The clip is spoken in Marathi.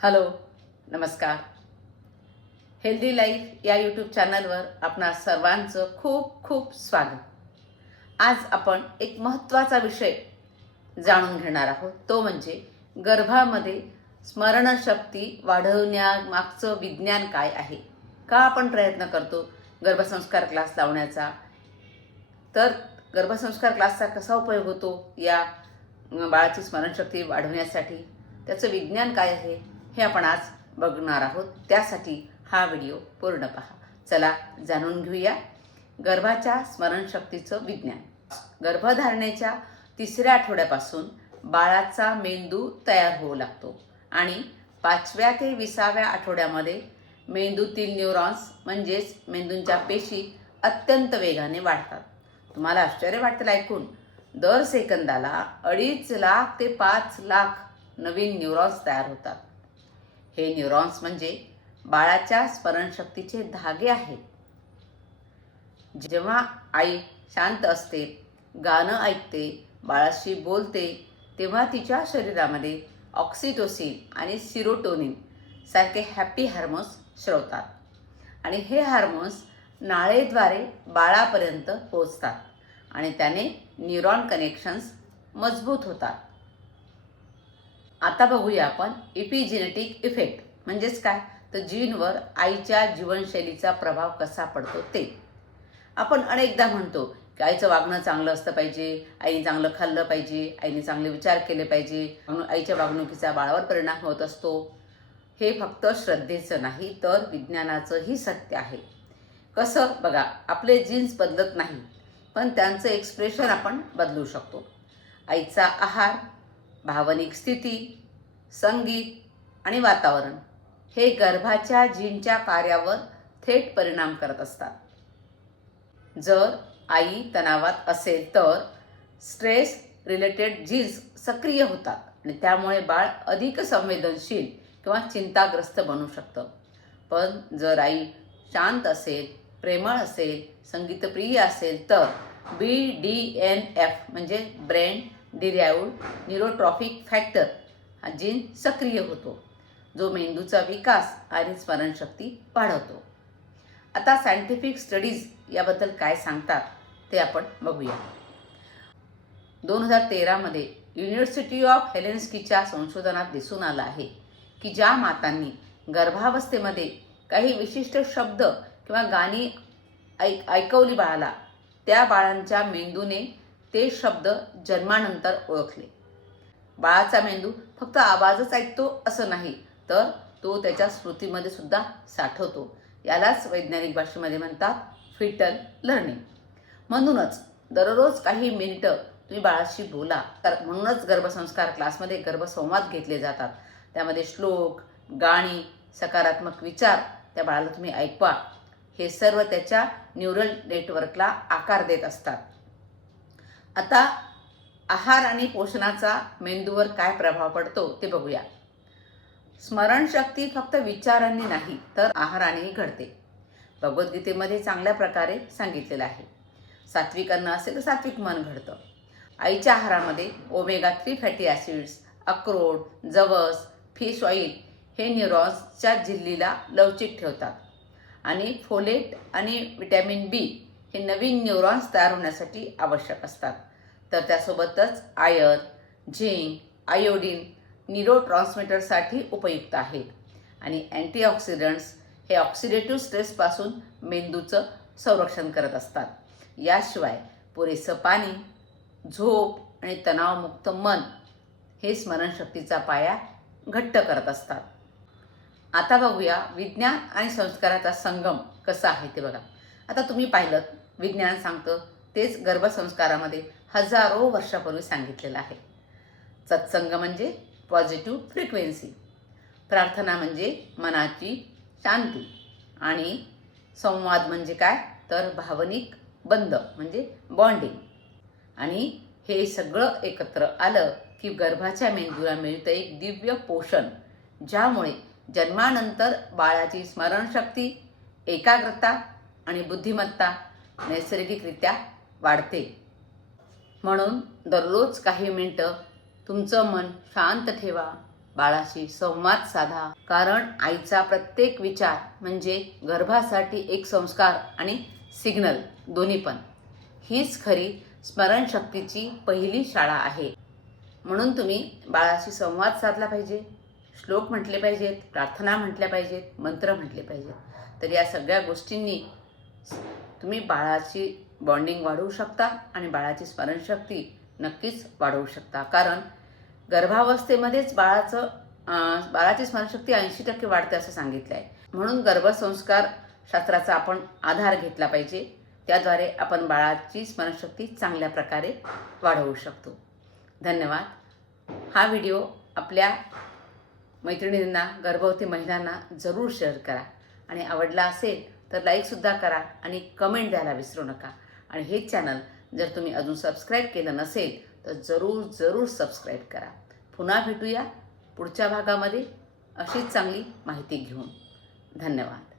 हॅलो नमस्कार. हेल्दी लाईफ या यूट्यूब चॅनलवर आपणा सर्वांचं खूप खूप स्वागत. आज आपण एक महत्त्वाचा विषय जाणून घेणार आहोत. तो म्हणजे गर्भामध्ये स्मरणशक्ती वाढवण्यामागचं विज्ञान काय आहे? का आपण प्रयत्न करतो गर्भसंस्कार क्लास लावण्याचा? तर गर्भसंस्कार क्लासचा कसा उपयोग होतो या बाळाची स्मरणशक्ती वाढवण्यासाठी? त्याचं विज्ञान काय आहे? हे आपण आज बघणार आहोत. त्यासाठी हा व्हिडिओ पूर्ण पहा. चला जाणून घेऊया गर्भाच्या स्मरणशक्तीचं विज्ञान. गर्भधारणेच्या तिसऱ्या आठवड्यापासून बाळाचा मेंदू तयार होऊ लागतो आणि पाचव्या ते विसाव्या आठवड्यामध्ये मेंदूतील न्यूरॉन्स म्हणजेच मेंदूंच्या पेशी अत्यंत वेगाने वाढतात. तुम्हाला आश्चर्य वाटतं ऐकून? दर सेकंदाला अडीच लाख ते पाच लाख नवीन न्यूरॉन्स तयार होतात. हे न्यूरॉन्स म्हणजे बाळाच्या स्मरणशक्तीचे धागे आहेत. जेव्हा आई शांत असते गाणं ऐकते बाळाशी बोलते तेव्हा तिच्या शरीरामध्ये ऑक्सिटोसिन आणि सिरोटोनिन सारखे हॅपी हार्मोन्स श्रवतात आणि हे हार्मोन्स नाळेद्वारे बाळापर्यंत पोचतात आणि त्याने न्यूरॉन कनेक्शन्स मजबूत होतात. आता बघूया आपण इपिजेनेटिक इफेक्ट म्हणजेच काय? तर जीनवर आईच्या जीवनशैलीचा प्रभाव कसा पडतो ते. आपण अनेकदा म्हणतो की आईचं वागणं चांगलं असतं पाहिजे आईने चांगलं खाल्लं पाहिजे आईने चांगले विचार केले पाहिजे म्हणून आईच्या वागणुकीचा बाळावर परिणाम होत असतो. हे फक्त श्रद्धेचं नाही तर विज्ञानाचंही सत्य आहे. कसं? बघा आपले जीन्स बदलत नाही पण त्यांचं एक्सप्रेशन आपण बदलू शकतो. आईचा आहार भावनिक स्थिती संगीत आणि वातावरण हे गर्भाच्या जीनच्या कार्यावर थेट परिणाम करत असतात. जर आई तणावात असेल तर स्ट्रेस रिलेटेड जीन्स सक्रिय होतात आणि त्यामुळे बाळ अधिक संवेदनशील किंवा चिंताग्रस्त बनू शकतं. पण जर आई शांत असेल प्रेमळ असेल संगीतप्रिय असेल तर बी डी एन एफ म्हणजे ब्रेन डिरॅऊड न्यूरोट्रॉफिक फॅक्टर हा जीन सक्रिय होतो जो मेंदूचा विकास आणि स्मरणशक्ती वाढवतो. आता सायंटिफिक स्टडीज याबद्दल काय सांगतात ते आपण बघूया. दोन हजार तेरामध्ये युनिव्हर्सिटी ऑफ हेलेन्स्कीच्या संशोधनात दिसून आलं आहे की ज्या मातांनी गर्भावस्थेमध्ये काही विशिष्ट शब्द किंवा गाणी ऐक ऐकवली बाळाला त्या बाळांच्या मेंदूने ते शब्द जन्मानंतर ओळखले. बाळाचा मेंदू फक्त आवाजच ऐकतो असं नाही तर तो त्याच्या स्मृतीमध्ये सुद्धा साठवतो. यालाच वैज्ञानिक भाषेमध्ये म्हणतात फिटल लर्निंग म्हणूनच दररोज काही मिनिटं तुम्ही बाळाशी बोला. तर म्हणूनच गर्भसंस्कार क्लासमध्ये गर्भसंवाद घेतले जातात. त्यामध्ये श्लोक गाणी सकारात्मक विचार त्या बाळाला तुम्ही ऐकवा. हे सर्व त्याच्या न्यूरल नेटवर्कला आकार देत असतात. आता आहार आणि पोषणाचा मेंदूवर काय प्रभाव पडतो ते बघूया. स्मरणशक्ती फक्त विचारांनी नाही तर आहारानेही घडते. भगवद्गीतेमध्ये चांगल्या प्रकारे सांगितलेलं आहे. सात्विक अन्न असेल तर सात्विक मन घडतं. आईच्या आहारामध्ये ओमेगा थ्री फॅटी ॲसिड्स अक्रोड जवस फिश ऑइल हे न्यूरॉन्सच्या झिल्लीला लवचिक ठेवतात. आणि फोलेट आणि विटॅमिन बी हे नवीन न्यूरॉन्स तयार होण्यासाठी आवश्यक असतात. तर त्यासोबतच आयर्न झिंक आयोडीन न्यूरो ट्रान्समीटरसाठी उपयुक्त आहेत. आणि अँटीऑक्सिडंट्स हे ऑक्सिडेटिव्ह स्ट्रेसपासून मेंदूचं संरक्षण करत असतात. याशिवाय पुरेसं पाणी झोप आणि तणावमुक्त मन हे स्मरणशक्तीचा पाया घट्ट करत असतात. आता बघूया विज्ञान आणि संस्काराचा संगम कसा आहे ते बघा. आता तुम्ही पाहिलं विज्ञान सांगतं तेच गर्भसंस्कारामध्ये हजारो वर्षापूर्वी सांगितलेलं आहे. सत्संग म्हणजे पॉझिटिव्ह फ्रिक्वेन्सी प्रार्थना म्हणजे मनाची शांती. आणि संवाद म्हणजे काय? तर भावनिक बंध म्हणजे बॉन्डिंग आणि हे सगळं एकत्र आलं की गर्भाच्या मेंदूला मिळतं एक दिव्य पोषण ज्यामुळे जन्मानंतर बाळाची स्मरणशक्ती एकाग्रता आणि बुद्धिमत्ता नैसर्गिकरित्या वाढते. म्हणून दररोज काही मिनटं तुमचं मन शांत ठेवा. बाळाशी संवाद साधा. कारण आईचा प्रत्येक विचार म्हणजे गर्भासाठी एक संस्कार आणि सिग्नल दोन्ही पण. हीच खरी स्मरणशक्तीची पहिली शाळा आहे. म्हणून तुम्ही बाळाशी संवाद साधला पाहिजे. श्लोक म्हटले पाहिजेत प्रार्थना म्हटल्या पाहिजेत मंत्र म्हटले पाहिजेत. तर या सगळ्या गोष्टींनी तुम्ही बाळाची बॉन्डिंग वाढवू शकता आणि बाळाची स्मरणशक्ती नक्कीच वाढवू शकता. कारण गर्भावस्थेमध्येच बाळाचं बाळाची स्मरणशक्ती ऐंशी टक्के वाढते असं सांगितलं आहे म्हणून गर्भसंस्कार शास्त्राचा आपण आधार घेतला पाहिजे. त्याद्वारे आपण बाळाची स्मरणशक्ती चांगल्या प्रकारे वाढवू शकतो. धन्यवाद. हा व्हिडिओ आपल्या मैत्रिणींना गर्भवती महिलांना जरूर शेअर करा. आणि आवडला असेल तर लाईकसुद्धा करा आणि कमेंट द्यायला विसरू नका. आणि हे चॅनल जर तुम्ही अजून सबस्क्राईब केलं नसेल तर जरूर जरूर सबस्क्राईब करा. पुन्हा भेटूया पुढच्या भागामध्ये अशीच चांगली माहिती घेऊन. धन्यवाद.